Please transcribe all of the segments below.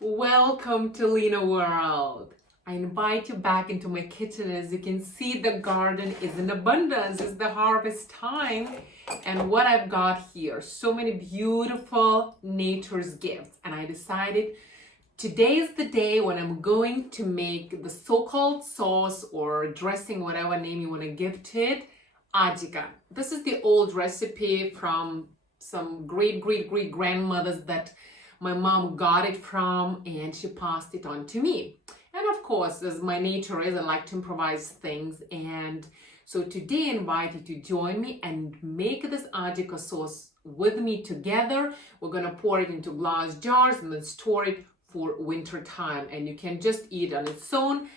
Welcome to Lena World. I invite you back into my kitchen. As you can see, the garden is in abundance. It's the harvest time. And what I've got here, so many beautiful nature's gifts. And I decided today is the day when I'm going to make the so-called sauce or dressing, whatever name you want to give to it, Ajika. This is the old recipe from some great grandmothers that my mom got it from, and she passed it on to me. And of course, as my nature is, I like to improvise things. And so today I invite you to join me and make this Ajika sauce with me together. We're gonna pour it into glass jars and then store it for winter time. And you can just eat on its own.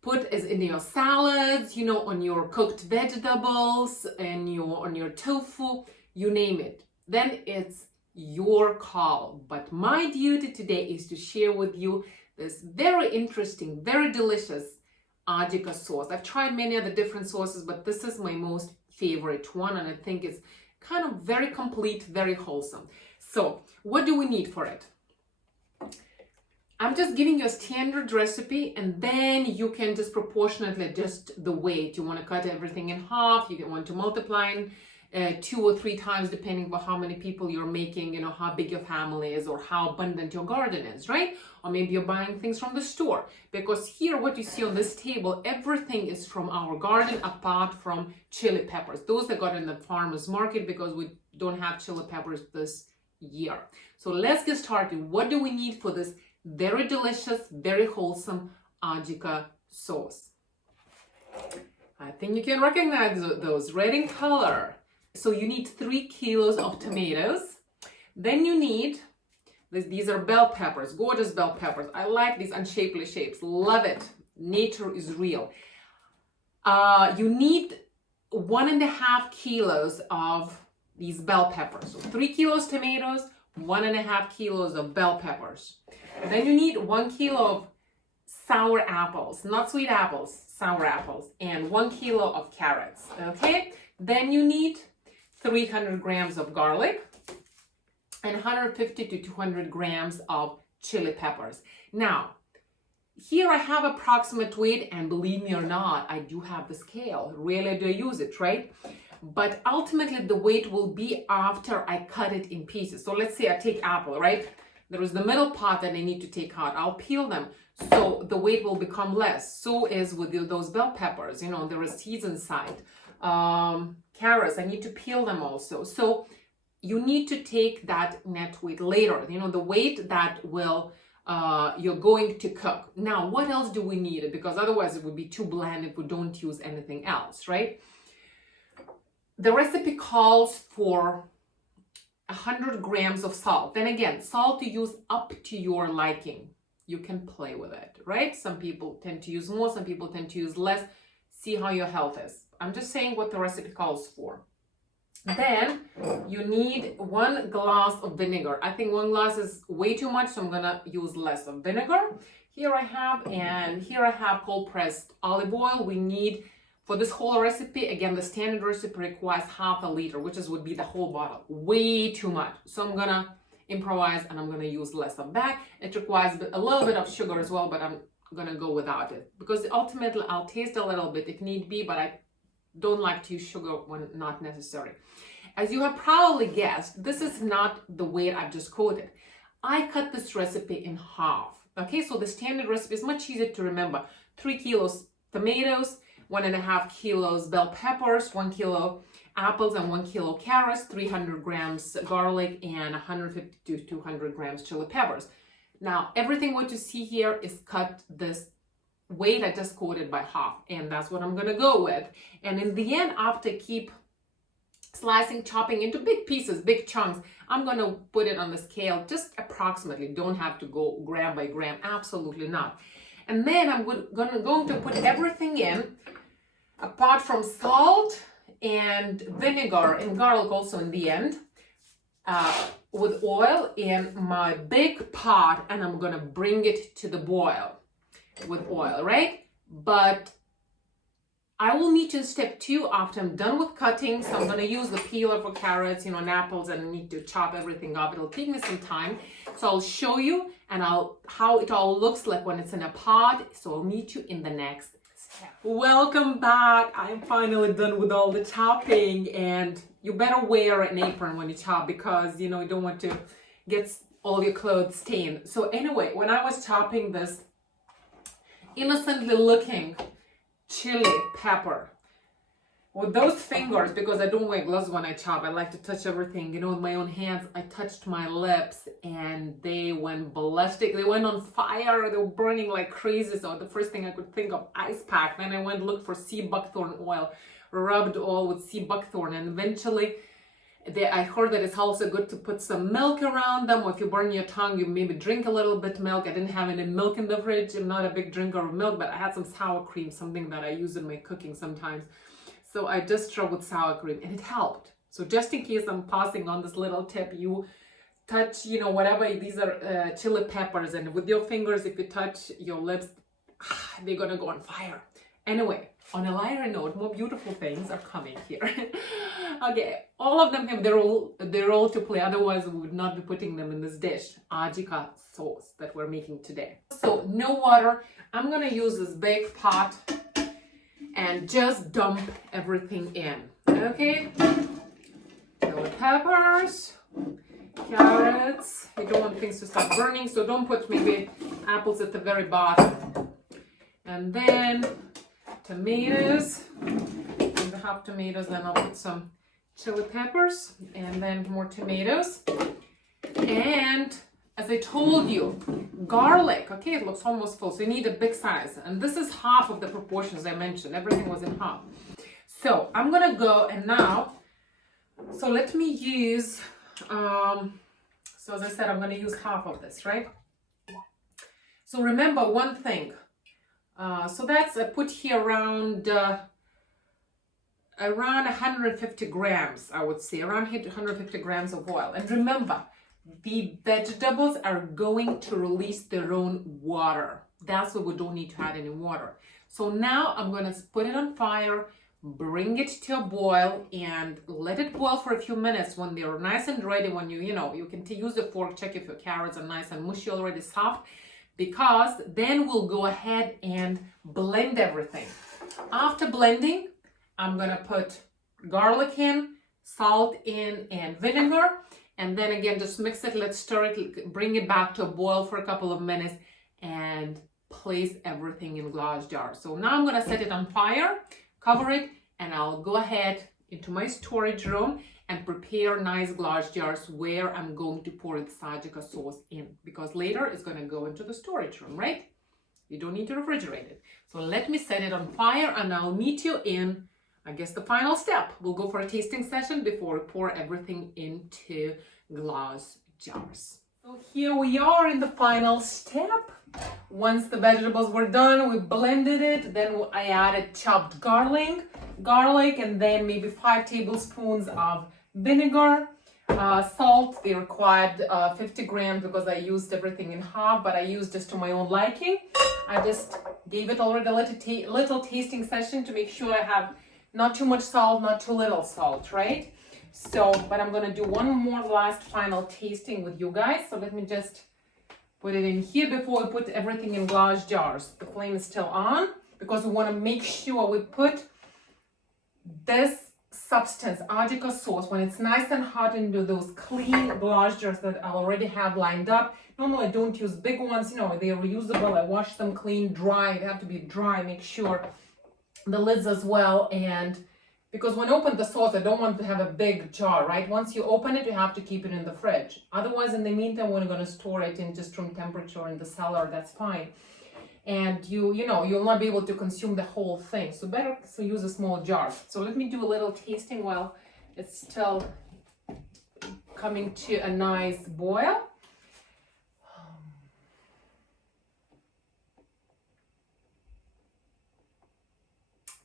Put it in your salads, on your cooked vegetables, and on your tofu, you name it. Then it's your call. But my duty today is to share with you this very interesting, very delicious Ajika sauce. I've tried many other different sauces, but this is my most favorite one, and I think it's kind of very complete, very wholesome. So what do we need for it? I'm just giving you a standard recipe, and then you can just proportionately adjust the weight. You want to cut everything in half. You want to multiply in 2 or 3 times, depending on how many people you're making, how big your family is or how abundant your garden is, right? Or maybe you're buying things from the store. Because here, what you see on this table, everything is from our garden apart from chili peppers. Those I got in the farmer's market because we don't have chili peppers this year. So let's get started. What do we need for this very delicious, very wholesome Ajika sauce? I think you can recognize those, red in color. So you need 3 kilos of tomatoes. Then you need, these are bell peppers, gorgeous bell peppers. I like these unshapely shapes, love it. Nature is real. You need 1.5 kilos of these bell peppers. So 3 kilos tomatoes, 1.5 kilos of bell peppers. Then you need 1 kilo of sour apples, not sweet apples, sour apples, and 1 kilo of carrots, okay? Then you need 300 grams of garlic and 150 to 200 grams of chili peppers. Now, here I have approximate weight, and believe me or not, I do have the scale. Really do use it, right? But ultimately the weight will be after I cut it in pieces. So let's say I take apple, right? There is the middle part that I need to take out. I'll peel them. So the weight will become less. So is with those bell peppers, there are seeds inside. Carrots, I need to peel them also. So you need to take that net weight later, the weight that will you're going to cook. Now, what else do we need? Because otherwise it would be too bland if we don't use anything else, right? The recipe calls for 100 grams of salt. Then again, salt to use up to your liking. You can play with it, right? Some people tend to use more, some people tend to use less. See how your health is. I'm just saying what the recipe calls for. Then you need 1 glass of vinegar. I think 1 glass is way too much, so I'm gonna use less of vinegar. Here I have cold pressed olive oil. We need, for this whole recipe, again, the standard recipe requires half a liter, which would be the whole bottle. Way too much. So I'm gonna improvise and I'm gonna use less of that. It requires a little bit of sugar as well, but I'm gonna go without it because ultimately I'll taste a little bit if need be, but I don't like to use sugar when not necessary. As you have probably guessed, this is not the weight I've just quoted. I cut this recipe in half. Okay, so the standard recipe is much easier to remember. 3 kilos tomatoes, 1.5 kilos bell peppers, 1 kilo apples and 1 kilo carrots, 300 grams garlic, and 150 to 200 grams chili peppers. Now, everything what you see here is cut this weight I just quoted by half, and that's what I'm gonna go with. And in the end, after keep slicing, chopping into big pieces, big chunks, I'm gonna put it on the scale just approximately. Don't have to go gram by gram, absolutely not. And then I'm going to put everything in, apart from salt and vinegar and garlic also in the end, with oil in my big pot, and I'm gonna bring it to the boil with oil, right? But I will meet you in step 2 after I'm done with cutting. So I'm going to use the peeler for carrots, and apples, and I need to chop everything up. It'll take me some time. So I'll show you and how it all looks like when it's in a pod. So I'll meet you in the next step. Welcome back. I'm finally done with all the chopping, and you better wear an apron when you chop because you don't want to get all your clothes stained. So anyway, when I was chopping this innocently looking chili pepper with those fingers, because I don't wear gloves when I chop, I like to touch everything with my own hands. I touched my lips and they went ballistic. They went on fire. They were burning like crazy. So the first thing I could think of, ice pack. Then I went look for sea buckthorn oil, rubbed all with sea buckthorn, and eventually I heard that it's also good to put some milk around them, or if you burn your tongue, you maybe drink a little bit milk. I didn't have any milk in the fridge. I'm not a big drinker of milk, but I had some sour cream, something that I use in my cooking sometimes. So I just rubbed with sour cream and it helped. So just in case I'm passing on this little tip, you touch, whatever, these are chili peppers, and with your fingers, if you touch your lips, they're gonna go on fire. Anyway, on a lighter note, more beautiful things are coming here. Okay, all of them have their role to play, otherwise we would not be putting them in this dish, Ajika sauce that we're making today. So no water. I'm gonna use this big pot and just dump everything in. Okay, chili peppers, carrots. You don't want things to start burning, so don't put maybe apples at the very bottom. And then tomatoes. If I have tomatoes, then I'll put some chili peppers and then more tomatoes. And as I told you, garlic. Okay, it looks almost full, so you need a big size. And this is half of the proportions I mentioned. Everything was in half. So I'm gonna go and now, so let me use, so as I said, I'm gonna use half of this, right? So remember one thing. So that's, I put here around 150 grams, I would say, around 150 grams of oil. And remember, the vegetables are going to release their own water. That's why we don't need to add any water. So now I'm going to put it on fire, bring it to a boil, and let it boil for a few minutes. When they're nice and ready, when you can use a fork, check if your carrots are nice and mushy, already soft, because then we'll go ahead and blend everything. After blending, I'm gonna put garlic in, salt in, and vinegar, and then again just mix it. Let's stir it, bring it back to a boil for a couple of minutes, and place everything in glass jars. So now I'm gonna set it on fire, cover it, and I'll go ahead into my storage room and prepare nice glass jars where I'm going to pour the Ajika sauce in, because later it's going to go into the storage room, right? You don't need to refrigerate it. So let me set it on fire and I'll meet you in, I guess, the final step. We'll go for a tasting session before we pour everything into glass jars. So here we are in the final step. Once the vegetables were done, we blended it. Then I added chopped garlic, and then maybe 5 tablespoons of vinegar, salt. They required 50 grams because I used everything in half, but I used just to my own liking. I just gave it already a little tasting session to make sure I have not too much salt, not too little salt, right? So, but I'm gonna do one more last final tasting with you guys. So let me just put it in here before we put everything in glass jars. The flame is still on because we want to make sure we put this substance, Ajika sauce, when it's nice and hot, into those clean glass jars that I already have lined up. Normally I don't use big ones, they're reusable. I wash them clean, dry. They have to be dry. Make sure the lids as well. And because when I open the sauce, I don't want to have a big jar, right? Once you open it, you have to keep it in the fridge. Otherwise, in the meantime, we're going to store it in just room temperature in the cellar. That's fine. And you'll not be able to consume the whole thing. So better use a small jar. So let me do a little tasting while it's still coming to a nice boil.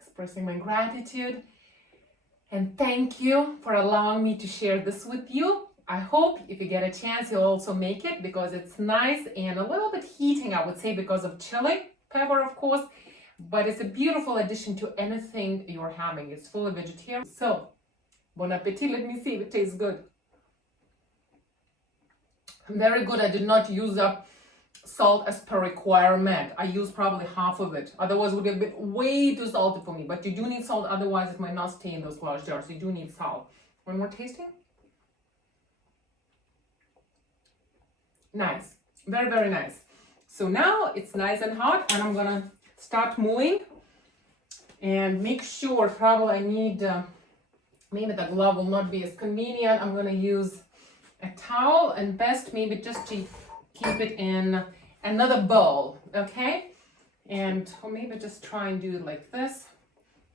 Expressing my gratitude. And thank you for allowing me to share this with you. I hope if you get a chance, you'll also make it because it's nice and a little bit heating, I would say, because of chili pepper, of course. but it's a beautiful addition to anything you're having. It's fully vegetarian. So, bon appetit. Let me see if it tastes good. Very good. I did not use up salt as per requirement. I used probably half of it. Otherwise, it would have been way too salty for me. But you do need salt. Otherwise, it might not stay in those glass jars. You do need salt. One more tasting. Nice. Very, very nice. So now it's nice and hot, and I'm gonna start moving and make sure. Probably I need maybe the glove will not be as convenient. I'm gonna use a towel, and best maybe just to keep it in another bowl, okay? And or maybe just try and do it like this.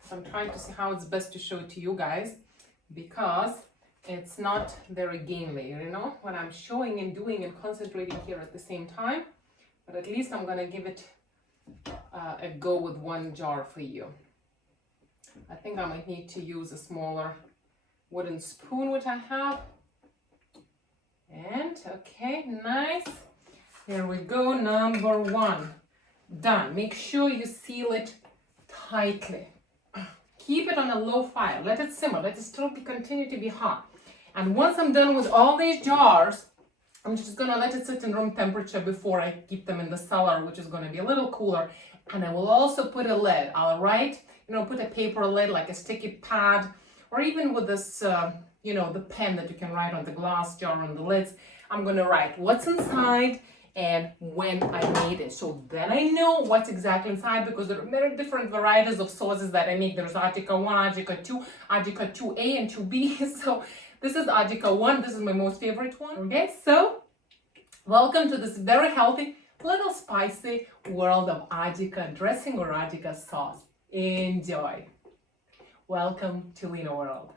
So I'm trying to see how it's best to show it to you guys, because it's not very gamely, you know, when I'm showing and doing and concentrating here at the same time. But at least I'm gonna give it a go with one jar for you. I think I might need to use a smaller wooden spoon, which I have. And okay, nice. Here we go, number one. Done. Make sure you seal it tightly. Keep it on a low fire. Let it simmer. Let it still continue to be hot. And once I'm done with all these jars, I'm just gonna let it sit in room temperature before I keep them in the cellar, which is gonna be a little cooler. And I will also put a lid. I'll write, put a paper lid, like a sticky pad, or even with this, the pen that you can write on the glass jar on the lids. I'm gonna write what's inside and when I made it. So then I know what's exactly inside, because there are different varieties of sauces that I make. There's Ajika 1, Ajika 2, Ajika 2A and 2B. So this is Ajika 1. This is my most favorite one. Okay, so welcome to this very healthy, little spicy world of Ajika dressing or Ajika sauce. Enjoy. Welcome to Lena World.